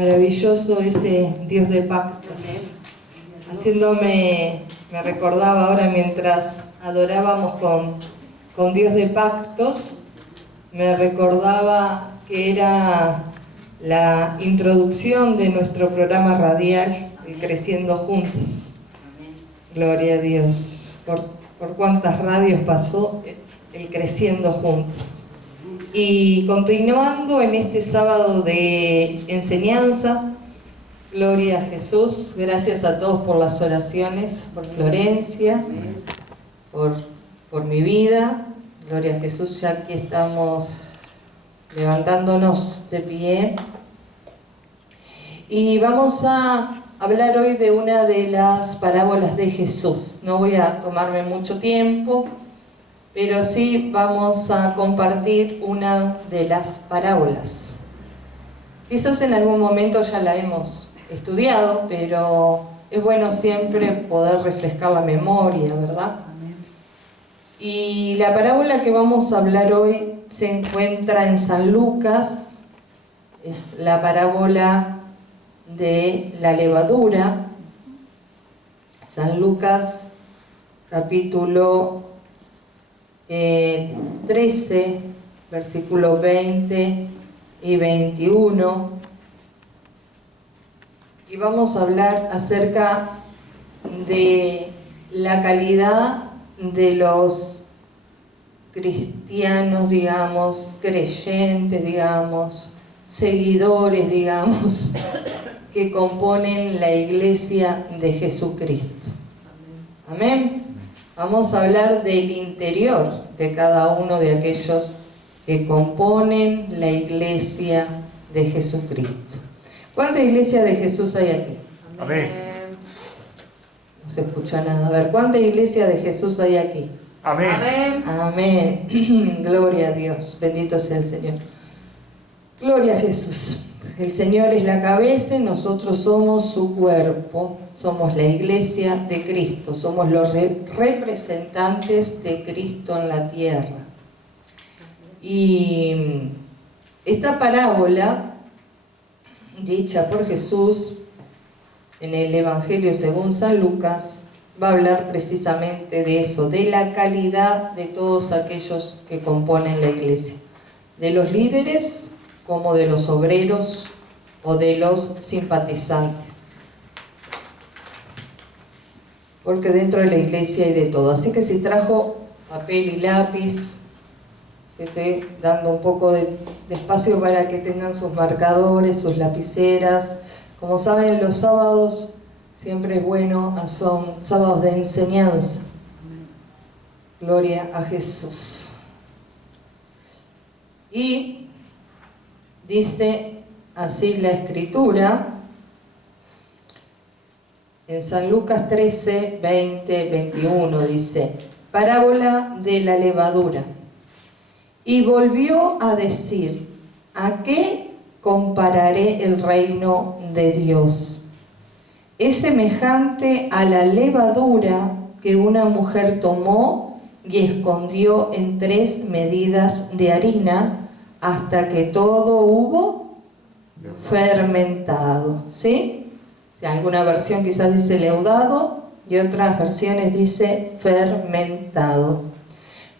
Maravilloso ese Dios de pactos. Me recordaba ahora mientras adorábamos con Dios de pactos, me recordaba que era la introducción de nuestro programa radial, el Creciendo Juntos. Gloria a Dios. Por cuántas radios pasó el Creciendo Juntos. Y continuando en este sábado de enseñanza, gloria a Jesús, gracias a todos por las oraciones, por Florencia, por mi vida, gloria a Jesús, ya que estamos levantándonos de pie. Y vamos a hablar hoy de una de las parábolas de Jesús. No voy a tomarme mucho tiempo, pero sí vamos a compartir una de las parábolas. Quizás en algún momento ya la hemos estudiado, pero es bueno siempre poder refrescar la memoria, ¿verdad? Y la parábola que vamos a hablar hoy se encuentra en San Lucas, es la parábola de la levadura. San Lucas, capítulo 13, versículos 20 y 21. Y vamos a hablar acerca de la calidad de los cristianos, digamos, creyentes, digamos, seguidores, digamos, que componen la iglesia de Jesucristo. Amén. Vamos a hablar del interior de cada uno de aquellos que componen la iglesia de Jesucristo. ¿Cuánta iglesia de Jesús hay aquí? Amén. No se escucha nada. A ver, ¿cuánta iglesia de Jesús hay aquí? Amén. Amén. Amén. Gloria a Dios. Bendito sea el Señor. Gloria a Jesús. El Señor es la cabeza y nosotros somos su cuerpo. Somos la iglesia de Cristo. Somos los representantes de Cristo en la tierra. Y esta parábola, dicha por Jesús en el Evangelio según San Lucas, va a hablar precisamente de eso, de la calidad de todos aquellos que componen la iglesia, de los líderes como de los obreros o de los simpatizantes, porque dentro de la iglesia hay de todo. Así que si trajo papel y lápiz, si estoy dando un poco de espacio para que tengan sus marcadores, sus lapiceras. Como saben, los sábados siempre es bueno, son sábados de enseñanza. Gloria a Jesús. Y dice así la Escritura en San Lucas 13, 20, 21, dice: parábola de la levadura. Y volvió a decir: ¿a qué compararé el reino de Dios? Es semejante a la levadura que una mujer tomó y escondió en 3 medidas de harina hasta que todo hubo fermentado. ¿Sí? Si alguna versión quizás dice leudado y otras versiones dice fermentado.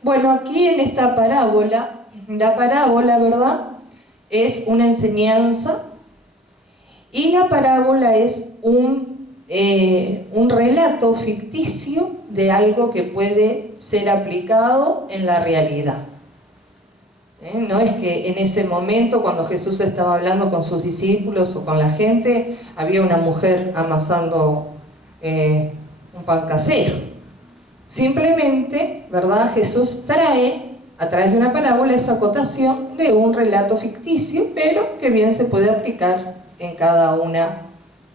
Bueno, aquí en esta parábola, la parábola, ¿verdad?, es una enseñanza, y la parábola es un relato ficticio de algo que puede ser aplicado en la realidad. No es que en ese momento, cuando Jesús estaba hablando con sus discípulos o con la gente, había una mujer amasando un pan casero. Simplemente, ¿verdad?, Jesús trae a través de una parábola esa acotación de un relato ficticio, pero que bien se puede aplicar en cada una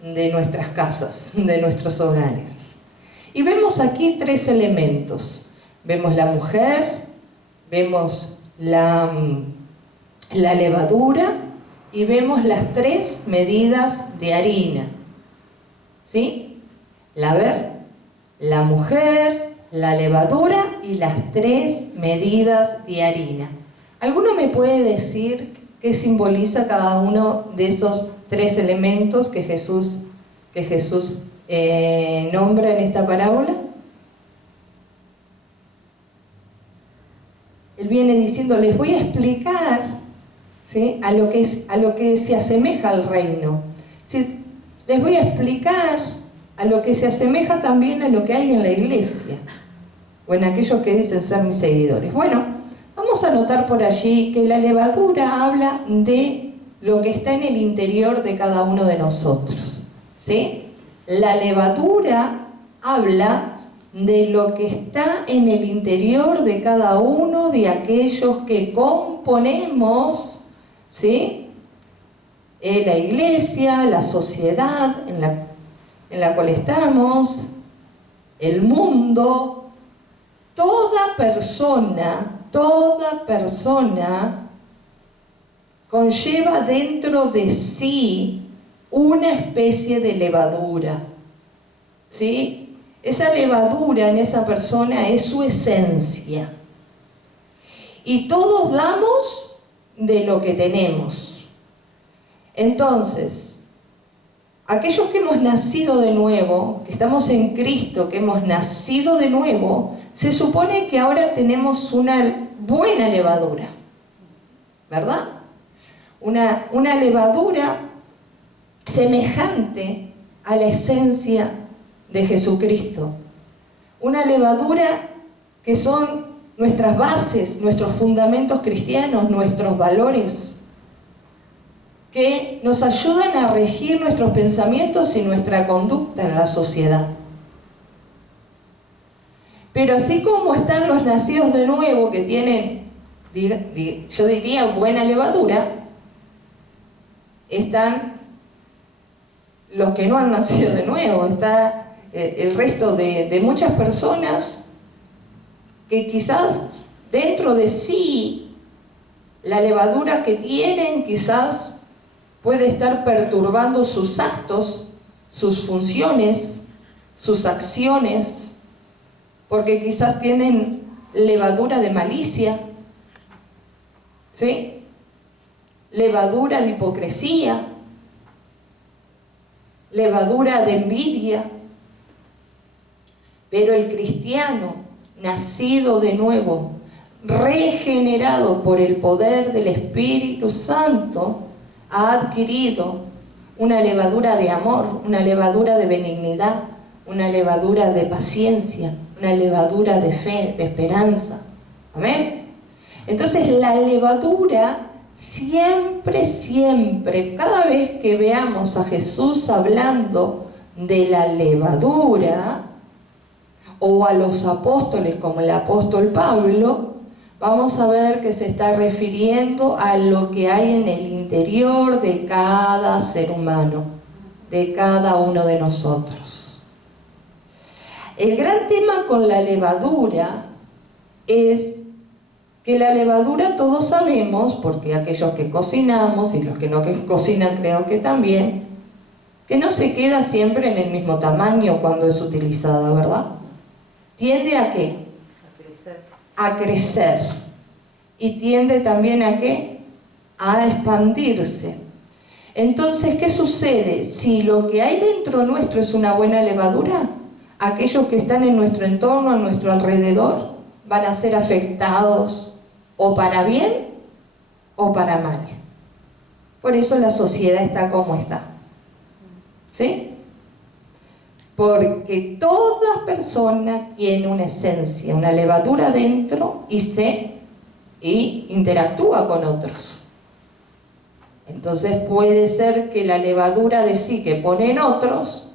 de nuestras casas, de nuestros hogares. Y vemos aquí 3 elementos. Vemos la mujer, vemos la levadura y vemos las 3 medidas de harina. ¿Sí? La mujer, la levadura y las 3 medidas de harina. ¿Alguno me puede decir qué simboliza cada uno de esos 3 elementos que Jesús nombra en esta parábola. Él viene diciendo, les voy a explicar, ¿sí?, a lo que se asemeja al reino. ¿Sí? Les voy a explicar a lo que se asemeja también a lo que hay en la iglesia, o en aquellos que dicen ser mis seguidores. Bueno, vamos a notar por allí que la levadura habla de lo que está en el interior de cada uno de nosotros, ¿sí? La levadura habla de lo que está en el interior de cada uno de aquellos que componemos, ¿sí?, la iglesia, la sociedad en la cual estamos, el mundo. Toda persona conlleva dentro de sí una especie de levadura, ¿sí? Esa levadura en esa persona es su esencia. Y todos damos de lo que tenemos. Entonces, aquellos que hemos nacido de nuevo, que estamos en Cristo, que hemos nacido de nuevo, se supone que ahora tenemos una buena levadura, ¿verdad? Una levadura semejante a la esencia de Jesucristo. Una levadura que son nuestras bases, nuestros fundamentos cristianos, nuestros valores, que nos ayudan a regir nuestros pensamientos y nuestra conducta en la sociedad. Pero así como están los nacidos de nuevo que tienen, yo diría, buena levadura, están los que no han nacido de nuevo, está el resto de muchas personas que quizás dentro de sí la levadura que tienen quizás puede estar perturbando sus actos, sus funciones, sus acciones, porque quizás tienen levadura de malicia, ¿sí?, levadura de hipocresía, levadura de envidia. Pero el cristiano, nacido de nuevo, regenerado por el poder del Espíritu Santo, ha adquirido una levadura de amor, una levadura de benignidad, una levadura de paciencia, una levadura de fe, de esperanza. ¿Amén? Entonces la levadura siempre, cada vez que veamos a Jesús hablando de la levadura, o a los apóstoles como el apóstol Pablo, vamos a ver que se está refiriendo a lo que hay en el interior de cada ser humano, de cada uno de nosotros. El gran tema con la levadura es que la levadura todos sabemos, porque aquellos que cocinamos y los que no cocinan creo que también, que no se queda siempre en el mismo tamaño cuando es utilizada, ¿verdad? ¿Tiende a qué? A crecer. Y tiende también a qué? A expandirse. Entonces, ¿qué sucede? Si lo que hay dentro nuestro es una buena levadura, aquellos que están en nuestro entorno, a nuestro alrededor, van a ser afectados o para bien o para mal. Por eso la sociedad está como está. ¿Sí? Porque toda persona tiene una esencia, una levadura dentro y interactúa con otros. Entonces puede ser que la levadura de sí que ponen otros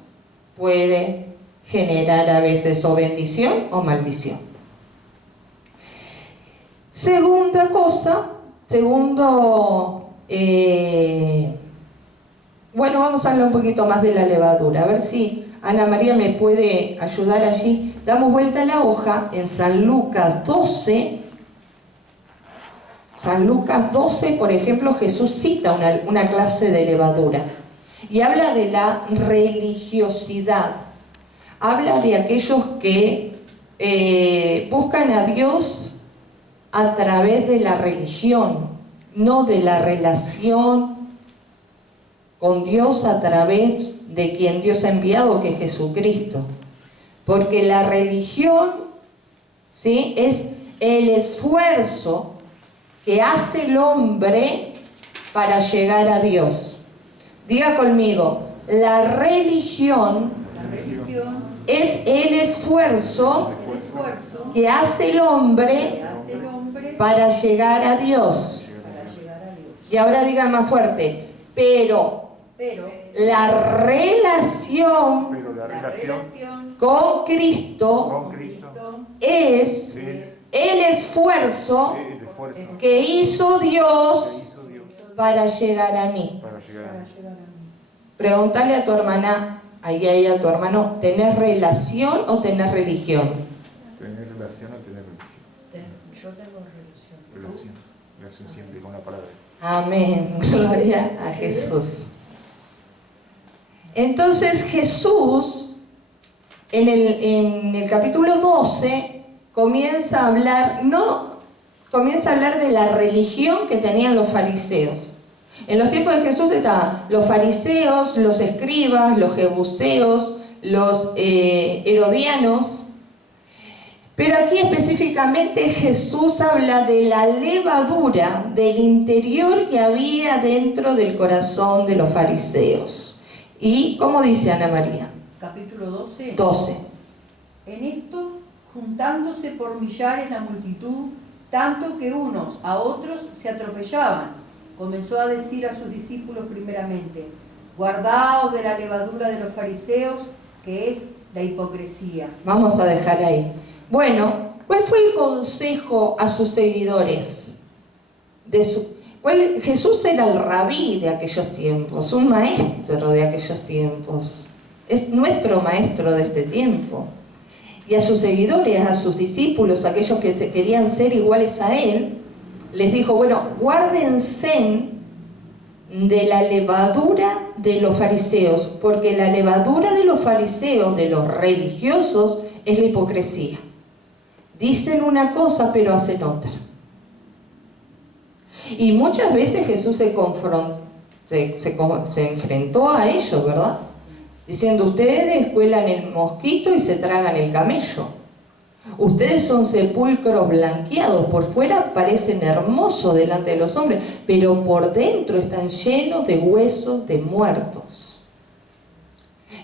puede generar a veces o bendición o maldición. Segunda cosa, bueno, vamos a hablar un poquito más de la levadura, a ver si Ana María me puede ayudar allí. Damos vuelta a la hoja en San Lucas 12. San Lucas 12, por ejemplo, Jesús cita una clase de levadura y habla de la religiosidad. Habla de aquellos que buscan a Dios a través de la religión, no de la relación con Dios a través de quien Dios ha enviado, que es Jesucristo. Porque la religión, ¿sí?, es el esfuerzo que hace el hombre para llegar a Dios. Diga conmigo, la religión es el esfuerzo que hace el hombre para llegar a Dios. Y ahora digan más fuerte, pero la relación con Cristo es el esfuerzo que hizo Dios para llegar a mí. Pregúntale a tu hermana, ahí a tu hermano, ¿tenés relación o tenés religión? ¿Tenés relación o tenés religión? Yo tengo relación. Relación siempre con la palabra. Amén, gloria a Jesús. Entonces Jesús, en el capítulo 12, comienza a hablar de la religión que tenían los fariseos. En los tiempos de Jesús estaban los fariseos, los escribas, los jebuseos, los herodianos. Pero aquí específicamente Jesús habla de la levadura del interior que había dentro del corazón de los fariseos. ¿Y cómo dice Ana María? Capítulo 12. 12. En esto, juntándose por millares la multitud, tanto que unos a otros se atropellaban, comenzó a decir a sus discípulos primeramente: guardaos de la levadura de los fariseos, que es la hipocresía. Vamos a dejar ahí. Bueno, ¿cuál fue el consejo a sus seguidores? Jesús era el rabí de aquellos tiempos, un maestro de aquellos tiempos. Es nuestro maestro de este tiempo. Y a sus seguidores, a sus discípulos, aquellos que querían ser iguales a Él, les dijo, bueno, guárdense de la levadura de los fariseos, porque la levadura de los fariseos, de los religiosos, es la hipocresía. Dicen una cosa, pero hacen otra. Y muchas veces Jesús se enfrentó a ellos, ¿verdad? Diciendo, ustedes cuelan el mosquito y se tragan el camello. Ustedes son sepulcros blanqueados, por fuera parecen hermosos delante de los hombres, pero por dentro están llenos de huesos de muertos.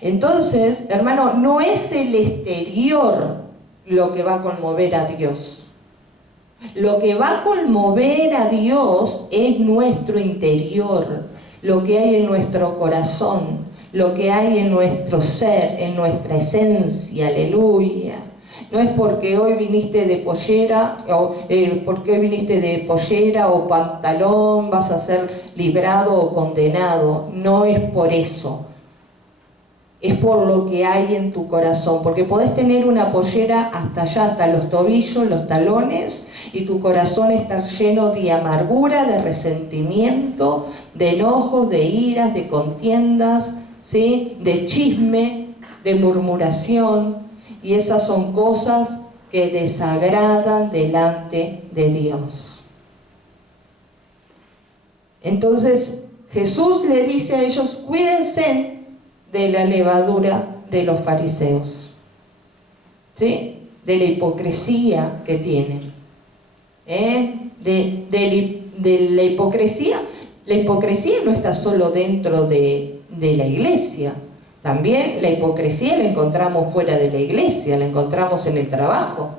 Entonces, hermano, no es el exterior lo que va a conmover a Dios. Lo que va a conmover a Dios es nuestro interior, lo que hay en nuestro corazón, lo que hay en nuestro ser, en nuestra esencia, aleluya. No es porque hoy viniste de pollera, o pantalón vas a ser librado o condenado. No es por eso. Es por lo que hay en tu corazón. Porque podés tener una pollera hasta allá, hasta los tobillos, los talones, y tu corazón está lleno de amargura, de resentimiento, de enojos, de iras, de contiendas, ¿sí?, de chisme, de murmuración. Y esas son cosas que desagradan delante de Dios. Entonces Jesús le dice a ellos, cuídense de la levadura de los fariseos, ¿sí?, de la hipocresía que tienen. De la hipocresía no está solo dentro de la iglesia. También la hipocresía la encontramos fuera de la iglesia, la encontramos en el trabajo,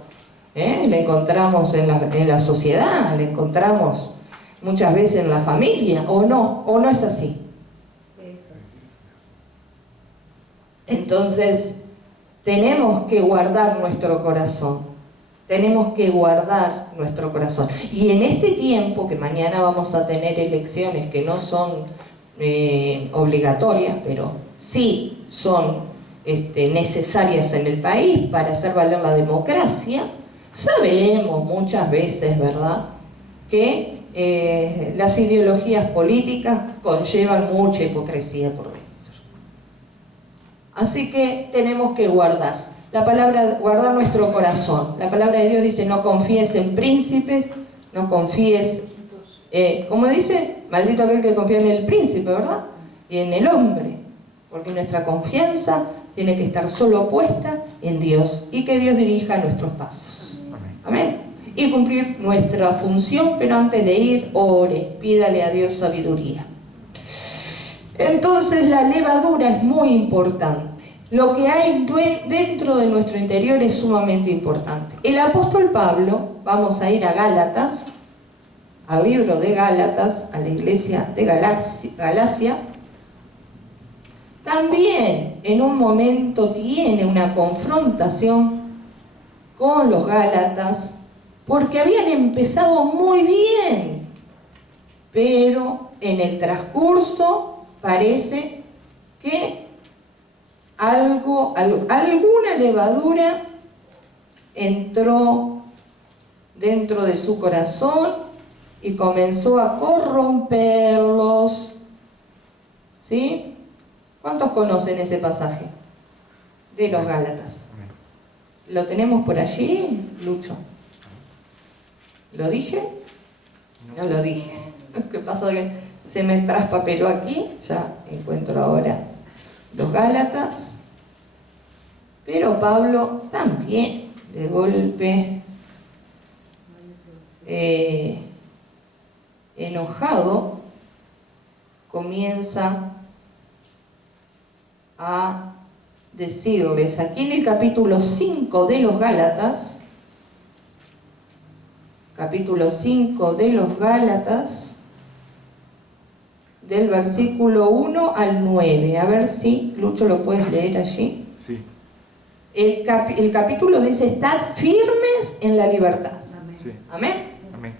la encontramos en la sociedad, la encontramos muchas veces en la familia, o no es así. Entonces, tenemos que guardar nuestro corazón, tenemos que guardar nuestro corazón. Y en este tiempo, que mañana vamos a tener elecciones que no son obligatorias, pero sí son necesarias en el país para hacer valer la democracia, sabemos muchas veces, ¿verdad?, que las ideologías políticas conllevan mucha hipocresía por dentro. Así que tenemos que guardar nuestro corazón. La palabra de Dios dice, no confíes en príncipes, no confíes Como dice, maldito aquel que confía en el príncipe, ¿verdad? Y en el hombre, porque nuestra confianza tiene que estar solo puesta en Dios y que Dios dirija nuestros pasos. Amén. Y cumplir nuestra función, pero antes de ir, ore, pídale a Dios sabiduría. Entonces la levadura es muy importante. Lo que hay dentro de nuestro interior es sumamente importante. El apóstol Pablo, vamos a ir a Gálatas, al libro de Gálatas, a la iglesia de Galacia, también en un momento tiene una confrontación con los Gálatas, porque habían empezado muy bien, pero en el transcurso parece que alguna levadura entró dentro de su corazón y comenzó a corromperlos. ¿Sí? ¿Cuántos conocen ese pasaje de los Gálatas? ¿Lo tenemos por allí, Lucho? ¿Lo dije? No lo dije. ¿Qué pasa? Que se me traspapeló aquí, ya encuentro ahora los Gálatas. Pero Pablo también, de golpe, enojado, comienza a decirles, aquí en el capítulo 5 de los Gálatas, del versículo 1 al 9, a ver si, Lucho, lo puedes leer allí. Sí. El capítulo dice, estad firmes en la libertad. Sí. Amén. Amén.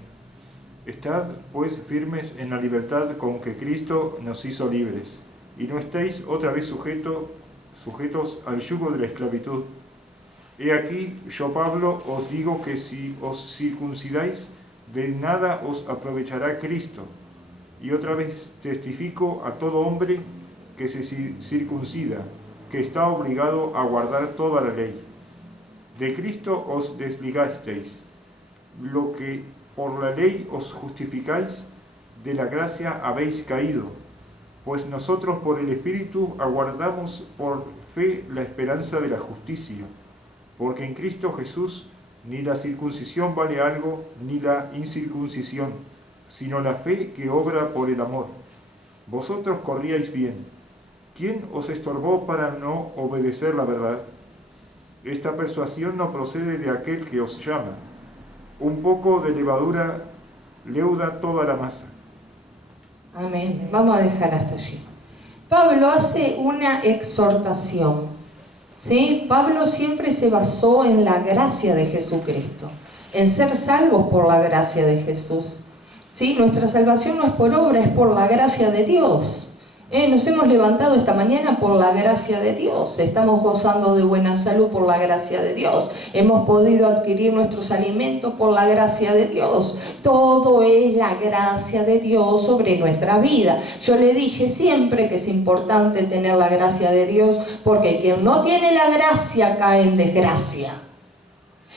Estad pues firmes en la libertad con que Cristo nos hizo libres, y no estéis otra vez sujetos al yugo de la esclavitud. He aquí, yo Pablo os digo que si os circuncidáis, de nada os aprovechará Cristo. Y otra vez testifico a todo hombre que se circuncida, que está obligado a guardar toda la ley. De Cristo os desligasteis, lo que por la ley os justificáis, de la gracia habéis caído. Pues nosotros por el Espíritu aguardamos por fe la esperanza de la justicia. Porque en Cristo Jesús ni la circuncisión vale algo, ni la incircuncisión, sino la fe que obra por el amor. Vosotros corríais bien. ¿Quién os estorbó para no obedecer la verdad? Esta persuasión no procede de aquel que os llama. Un poco de levadura leuda toda la masa. Amén. Vamos a dejar hasta allí. Pablo hace una exhortación. ¿Sí? Pablo siempre se basó en la gracia de Jesucristo, en ser salvos por la gracia de Jesús. ¿Sí? Nuestra salvación no es por obra, es por la gracia de Dios. Nos hemos levantado esta mañana por la gracia de Dios. Estamos gozando de buena salud por la gracia de Dios. Hemos podido adquirir nuestros alimentos por la gracia de Dios. Todo es la gracia de Dios sobre nuestra vida. Yo le dije siempre que es importante tener la gracia de Dios, porque quien no tiene la gracia cae en desgracia.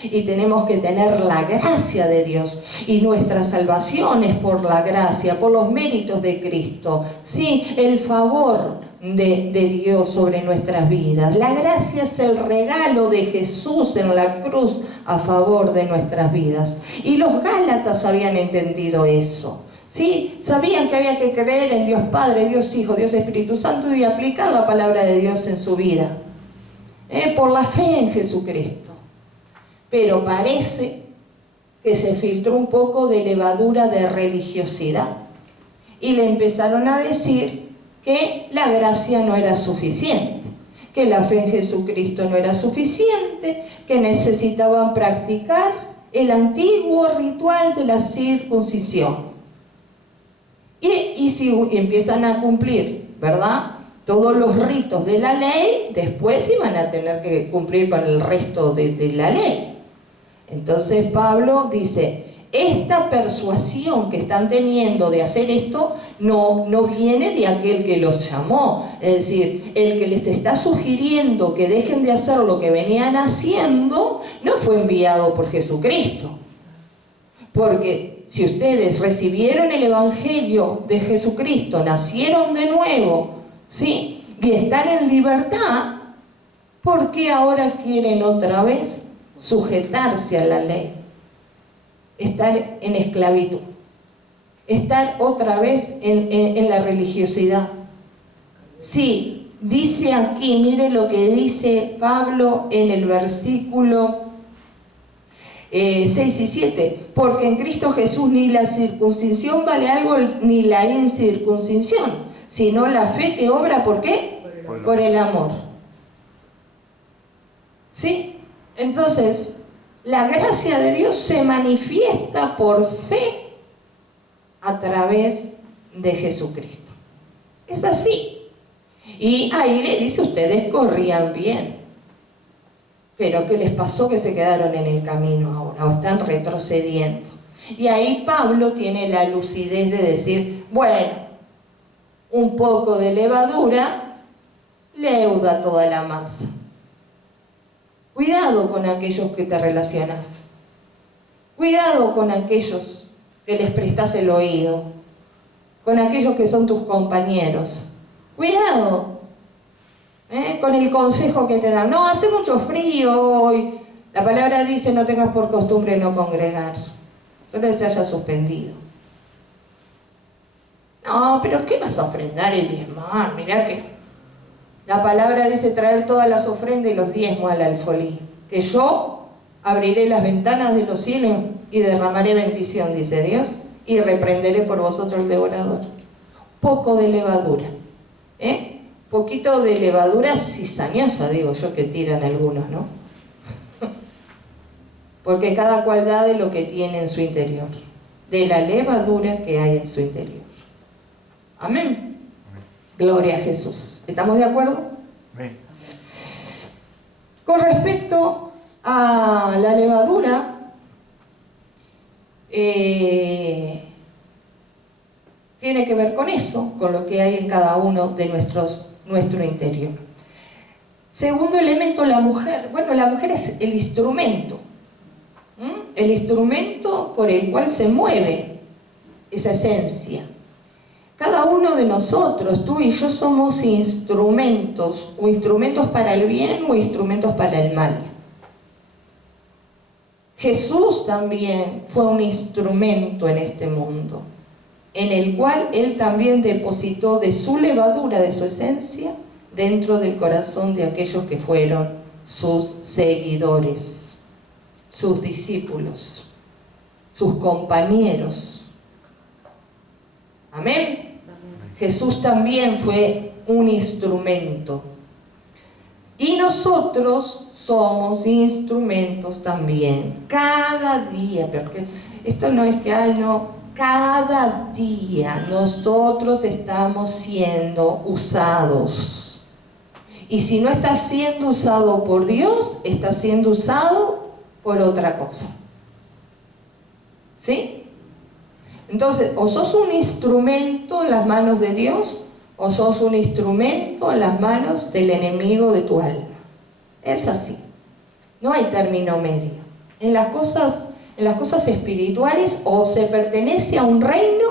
Y tenemos que tener la gracia de Dios, y nuestra salvación es por la gracia, por los méritos de Cristo. Sí, el favor de Dios sobre nuestras vidas. La gracia es el regalo de Jesús en la cruz a favor de nuestras vidas. Y los Gálatas habían entendido eso. Sí, sabían que había que creer en Dios Padre, Dios Hijo, Dios Espíritu Santo y aplicar la palabra de Dios en su vida. Por la fe en Jesucristo. Pero parece que se filtró un poco de levadura de religiosidad. Y le empezaron a decir que la gracia no era suficiente, que la fe en Jesucristo no era suficiente, que necesitaban practicar el antiguo ritual de la circuncisión. Y si empiezan a cumplir, ¿verdad?, todos los ritos de la ley, después iban a tener que cumplir con el resto de la ley. Entonces Pablo dice, esta persuasión que están teniendo de hacer esto no viene de aquel que los llamó. Es decir, el que les está sugiriendo que dejen de hacer lo que venían haciendo no fue enviado por Jesucristo. Porque si ustedes recibieron el Evangelio de Jesucristo, nacieron de nuevo, ¿sí? Y están en libertad, ¿por qué ahora quieren otra vez sujetarse a la ley? Estar en esclavitud, estar otra vez en la religiosidad. Sí, dice aquí, mire lo que dice Pablo en el versículo 6 y 7, porque en Cristo Jesús ni la circuncisión vale algo ni la incircuncisión, sino la fe que obra, ¿por qué? Por el amor. ¿Sí? Entonces, la gracia de Dios se manifiesta por fe a través de Jesucristo. Es así. Y ahí le dice, ustedes corrían bien. Pero ¿qué les pasó? Que se quedaron en el camino ahora, o están retrocediendo. Y ahí Pablo tiene la lucidez de decir, bueno, un poco de levadura leuda toda la masa. Cuidado con aquellos que te relacionas. Cuidado con aquellos que les prestas el oído. Con aquellos que son tus compañeros. Cuidado con el consejo que te dan. No, hace mucho frío hoy. La palabra dice, no tengas por costumbre no congregar. Solo se haya suspendido. No, pero ¿qué vas a ofrendar y diezmar? Mirá que la palabra dice traer todas las ofrendas y los diezmos al alfolí. Que yo abriré las ventanas de los cielos y derramaré bendición, dice Dios, y reprenderé por vosotros el devorador. Poco de levadura. Poquito de levadura cizañosa, digo yo, que tiran algunos, ¿no? Porque cada cual da de lo que tiene en su interior, de la levadura que hay en su interior. Amén. Gloria a Jesús. ¿Estamos de acuerdo? Amén. Con respecto a la levadura, tiene que ver con eso, con lo que hay en cada uno de nuestro interior. Segundo elemento, la mujer. Bueno, la mujer es el instrumento. El instrumento por el cual se mueve esa esencia. Cada uno de nosotros, tú y yo, somos instrumentos, o instrumentos para el bien o instrumentos para el mal. Jesús también fue un instrumento en este mundo, en el cual Él también depositó de su levadura, de su esencia, dentro del corazón de aquellos que fueron sus seguidores, sus discípulos, sus compañeros. Amén. Jesús también fue un instrumento. Y nosotros somos instrumentos también. Cada día, porque esto no es que, cada día nosotros estamos siendo usados. Y si no está siendo usado por Dios, está siendo usado por otra cosa. ¿Sí? Entonces, o sos un instrumento en las manos de Dios, o sos un instrumento en las manos del enemigo de tu alma. Es así. No hay término medio. En las cosas espirituales, o se pertenece a un reino,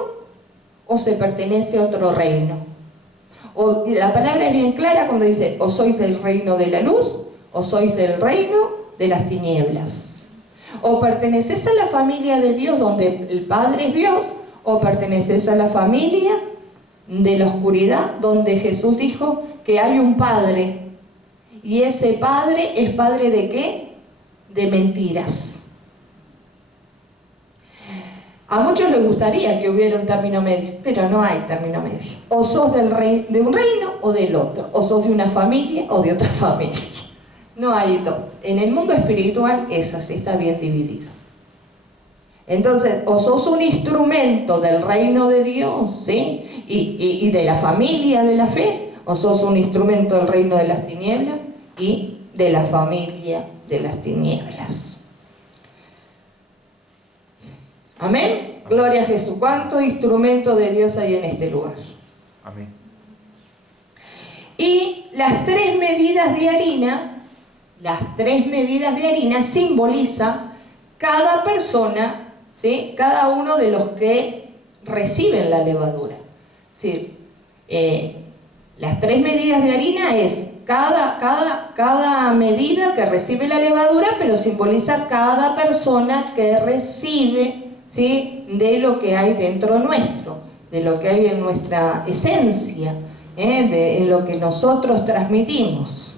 o se pertenece a otro reino. O la palabra es bien clara cuando dice, o sois del reino de la luz, o sois del reino de las tinieblas. O perteneces a la familia de Dios, donde el Padre es Dios, o perteneces a la familia de la oscuridad, donde Jesús dijo que hay un Padre. Y ese Padre es Padre ¿de qué? De mentiras. A muchos les gustaría que hubiera un término medio, pero no hay término medio. O sos de un reino o del otro, o sos de una familia o de otra familia. No hay dos. En el mundo espiritual es así, está bien dividido. Entonces, o sos un instrumento del reino de Dios, ¿sí? y de la familia de la fe, o sos un instrumento del reino de las tinieblas y de la familia de las tinieblas. Amén. Gloria a Jesús. ¿Cuántos instrumentos de Dios hay en este lugar? Amén. Y las 3 medidas de harina simboliza cada persona ¿sí? Cada uno de los que reciben la levadura. Es decir, las 3 medidas de harina es cada medida que recibe la levadura, pero simboliza cada persona que recibe, ¿sí?, de lo que hay dentro nuestro, de lo que hay en nuestra esencia, en lo que nosotros transmitimos.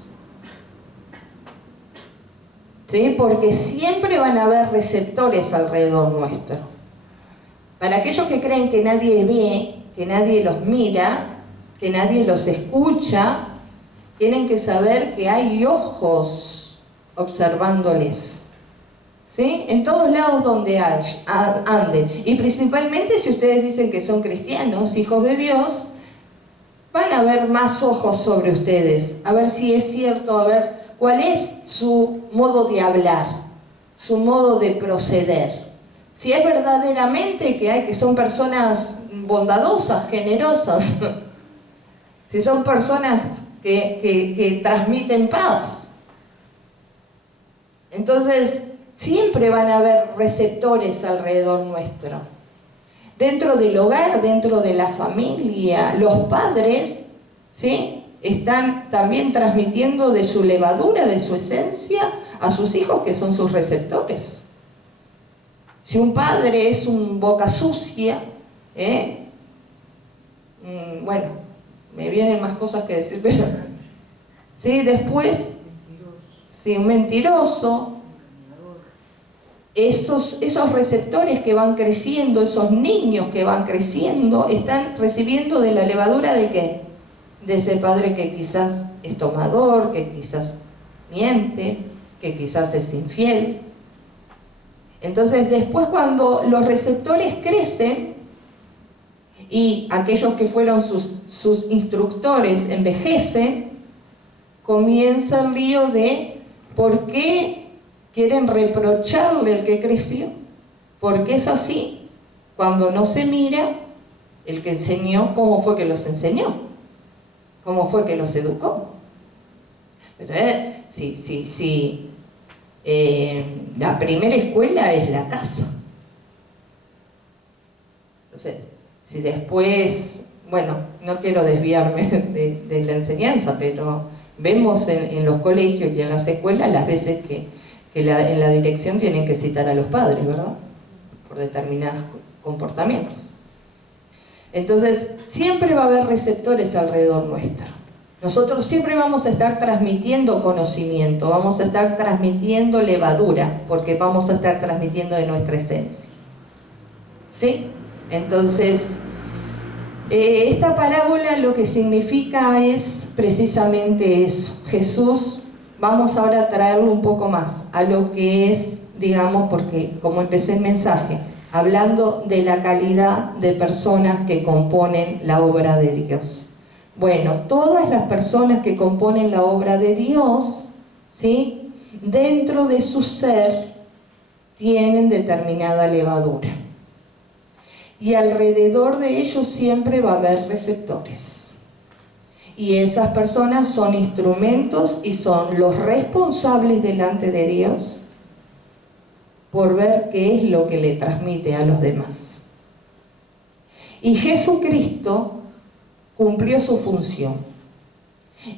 ¿Sí? Porque siempre van a haber receptores alrededor nuestro. Para aquellos que creen que nadie ve, que nadie los mira, que nadie los escucha, tienen que saber que hay ojos observándoles, ¿sí? En todos lados donde anden. Y principalmente si ustedes dicen que son cristianos, hijos de Dios, van a haber más ojos sobre ustedes, a ver si es cierto, a ver cuál es su modo de hablar, su modo de proceder. Si es verdaderamente que son personas bondadosas, generosas, si son personas que transmiten paz. Entonces, siempre van a haber receptores alrededor nuestro. Dentro del hogar, dentro de la familia, los padres, ¿sí?, están también transmitiendo de su levadura, de su esencia, a sus hijos, que son sus receptores. Si un padre es un boca sucia, bueno, me vienen más cosas que decir, pero sí, después, si un mentiroso, esos receptores que van creciendo, esos niños que van creciendo, están recibiendo de la levadura de ¿qué? De ese padre que quizás es tomador, que quizás miente, que quizás es infiel. Entonces después, cuando los receptores crecen y aquellos que fueron sus instructores envejecen, comienza el lío de ¿por qué quieren reprocharle el que creció? ¿Por qué es así? Cuando no se mira el que enseñó, ¿cómo fue que los enseñó? ¿Cómo fue que los educó? La primera escuela es la casa. Entonces, si después, bueno, no quiero desviarme de la enseñanza, pero vemos en los colegios y en las escuelas las veces que en la dirección tienen que citar a los padres, ¿verdad? Por determinados comportamientos. Entonces, siempre va a haber receptores alrededor nuestro. Nosotros siempre vamos a estar transmitiendo conocimiento, vamos a estar transmitiendo levadura, porque vamos a estar transmitiendo de nuestra esencia. ¿Sí? Entonces, esta parábola lo que significa es precisamente eso. Jesús, vamos ahora a traerlo un poco más a lo que es, digamos, porque como empecé el mensaje, hablando de la calidad de personas que componen la obra de Dios. Bueno, todas las personas que componen la obra de Dios, ¿sí?, dentro de su ser tienen determinada levadura. Y alrededor de ellos siempre va a haber receptores. Y esas personas son instrumentos y son los responsables delante de Dios por ver qué es lo que le transmite a los demás. Y Jesucristo cumplió su función.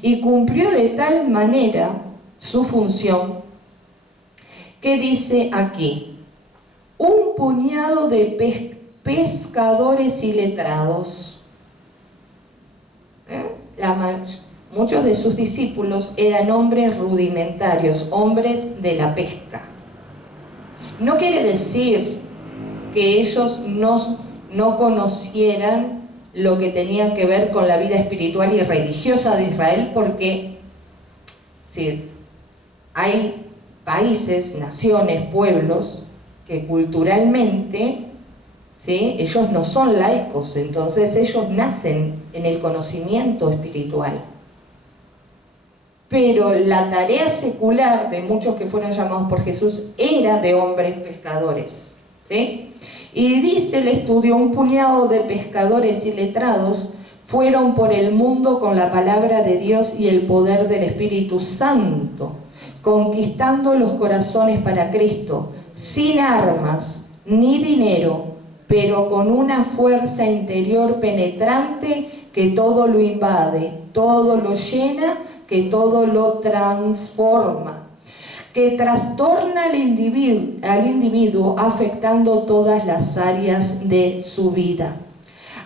Y cumplió de tal manera su función que dice aquí, un puñado de pescadores iletrados. Muchos de sus discípulos eran hombres rudimentarios, hombres de la pesca. No quiere decir que ellos no conocieran lo que tenía que ver con la vida espiritual y religiosa de Israel, porque sí, hay países, naciones, pueblos que culturalmente, ¿sí?, ellos no son laicos, entonces ellos nacen en el conocimiento espiritual. Pero la tarea secular de muchos que fueron llamados por Jesús era de hombres pescadores, ¿sí? Y dice el estudio, un puñado de pescadores iletrados fueron por el mundo con la palabra de Dios y el poder del Espíritu Santo, conquistando los corazones para Cristo, sin armas, ni dinero, pero con una fuerza interior penetrante que todo lo invade, todo lo llena, que todo lo transforma, que trastorna al individuo afectando todas las áreas de su vida.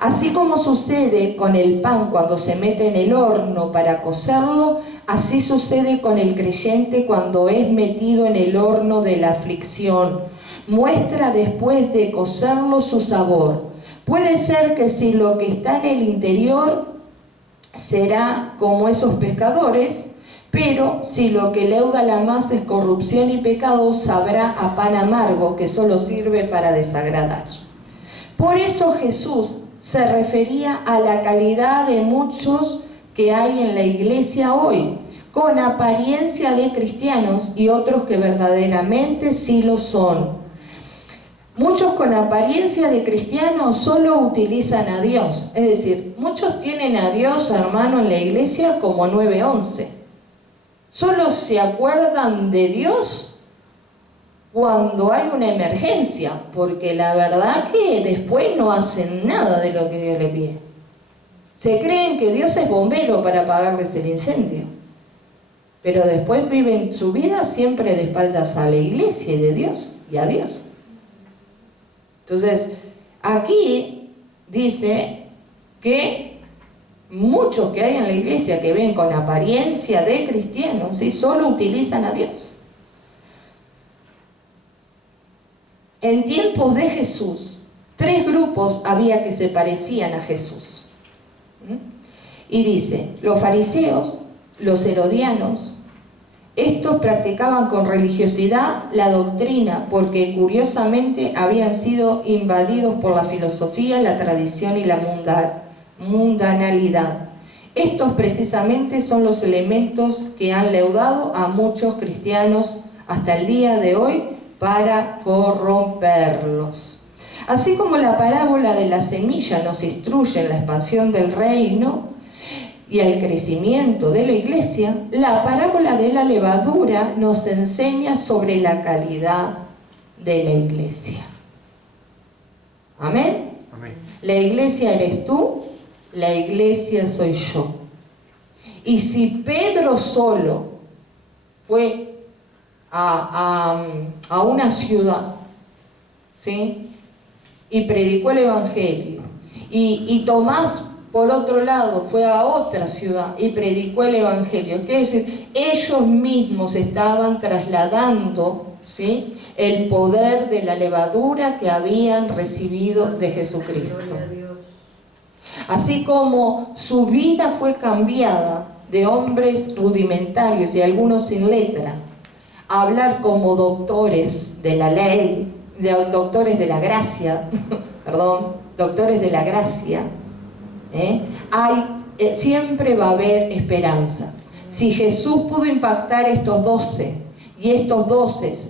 Así como sucede con el pan cuando se mete en el horno para cocerlo, así sucede con el creyente cuando es metido en el horno de la aflicción. Muestra después de cocerlo su sabor. Puede ser que si lo que está en el interior será como esos pescadores, pero si lo que leuda la masa es corrupción y pecado, sabrá a pan amargo que solo sirve para desagradar. Por eso Jesús se refería a la calidad de muchos que hay en la iglesia hoy, con apariencia de cristianos y otros que verdaderamente sí lo son. Muchos con apariencia de cristianos solo utilizan a Dios, es decir, muchos tienen a Dios, hermano, en la iglesia como 911. Solo se acuerdan de Dios cuando hay una emergencia, porque la verdad que después no hacen nada de lo que Dios le pide. Se creen que Dios es bombero para apagarles el incendio, pero después viven su vida siempre de espaldas a la iglesia y de Dios y a Dios. Entonces, aquí dice que muchos que hay en la iglesia que ven con apariencia de cristianos y solo utilizan a Dios. En tiempos de Jesús, 3 grupos había que se parecían a Jesús. Y dice, los fariseos, los herodianos, estos practicaban con religiosidad la doctrina porque curiosamente habían sido invadidos por la filosofía, la tradición y la mundanalidad. Estos precisamente son los elementos que han leudado a muchos cristianos hasta el día de hoy para corromperlos. Así como la parábola de la semilla nos instruye en la expansión del reino y el crecimiento de la iglesia, la parábola de la levadura nos enseña sobre la calidad de la iglesia. ¿Amén? Amén. La iglesia eres tú, la iglesia soy yo. Y si Pedro solo fue a una ciudad, ¿sí?, y predicó el evangelio, y Tomás por otro lado fue a otra ciudad y predicó el evangelio, quiere decir, ellos mismos estaban trasladando, ¿sí?, el poder de la levadura que habían recibido de Jesucristo. Así como su vida fue cambiada de hombres rudimentarios y algunos sin letra a hablar como doctores de la ley, doctores de la gracia, perdón, doctores de la gracia, siempre va a haber esperanza. Si Jesús pudo impactar estos 12 y estos 12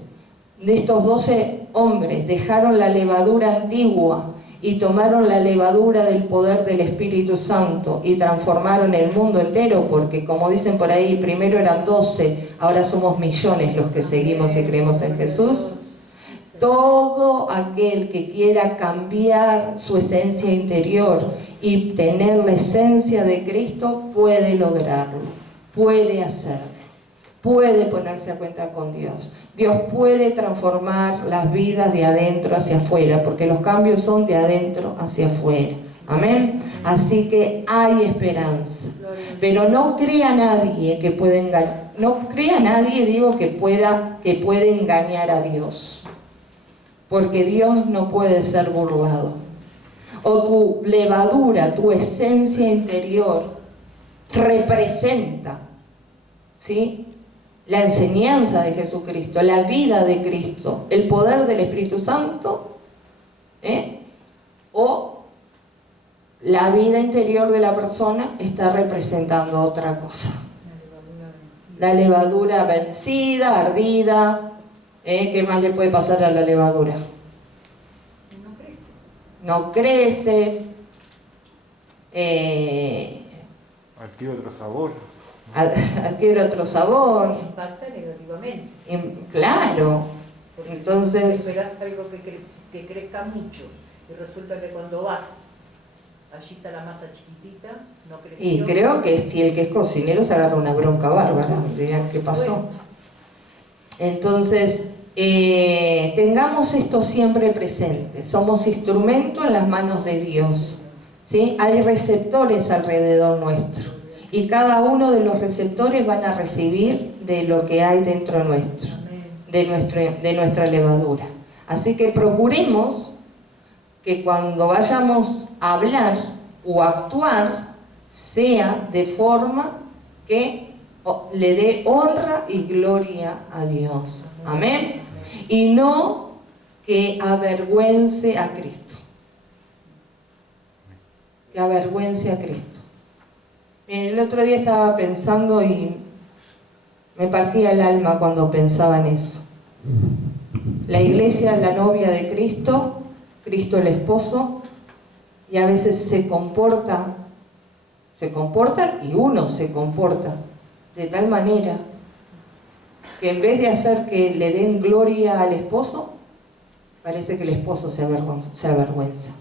hombres dejaron la levadura antigua y tomaron la levadura del poder del Espíritu Santo y transformaron el mundo entero, porque como dicen por ahí, primero eran 12, ahora somos millones los que seguimos y creemos en Jesús. Todo aquel que quiera cambiar su esencia interior y tener la esencia de Cristo puede lograrlo, puede hacerlo, puede ponerse a cuenta con Dios. Dios puede transformar las vidas de adentro hacia afuera, porque los cambios son de adentro hacia afuera. Amén. Así que hay esperanza. Pero no crea nadie que pueda engañar. No crea nadie, digo, que puede engañar a Dios. Porque Dios no puede ser burlado. O tu levadura, tu esencia interior, representa, ¿sí?, la enseñanza de Jesucristo, la vida de Cristo, el poder del Espíritu Santo, o la vida interior de la persona está representando otra cosa. La levadura vencida, ardida. ¿Qué más le puede pasar a la levadura? No crece. Adquiere otro sabor. Adquiere otro sabor. Impacta negativamente. Claro. Porque Entonces, si esperás algo que crezca mucho y resulta que cuando vas, allí está la masa chiquitita, no creció. y creo que si el que es cocinero se agarra una bronca bárbara, dirán, ¿qué pasó? Bueno. Entonces, tengamos esto siempre presente. Somos instrumento en las manos de Dios, ¿sí? Hay receptores alrededor nuestro y cada uno de los receptores van a recibir de lo que hay dentro nuestro, de nuestra levadura. Así que procuremos que cuando vayamos a hablar o a actuar sea de forma que le dé honra y gloria a Dios. Amén. Y no que avergüence a Cristo. Que avergüence a Cristo. Miren, el otro día estaba pensando y me partía el alma cuando pensaba en eso. La iglesia es la novia de Cristo, Cristo el esposo, y a veces se comportan y uno se comporta de tal manera que en vez de hacer que le den gloria al esposo, parece que el esposo se avergüenza.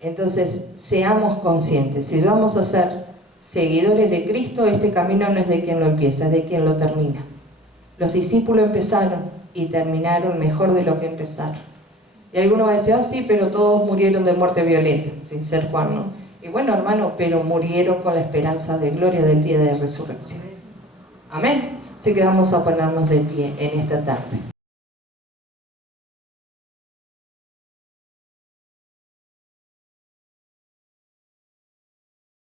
Entonces, seamos conscientes, si vamos a ser seguidores de Cristo, este camino no es de quien lo empieza, es de quien lo termina. Los discípulos empezaron y terminaron mejor de lo que empezaron. Y alguno va a decir, sí, pero todos murieron de muerte violenta, sin ser Juan, ¿no? Y bueno, hermano, pero murieron con la esperanza de gloria del día de resurrección. Amén. Así que vamos a ponernos de pie en esta tarde.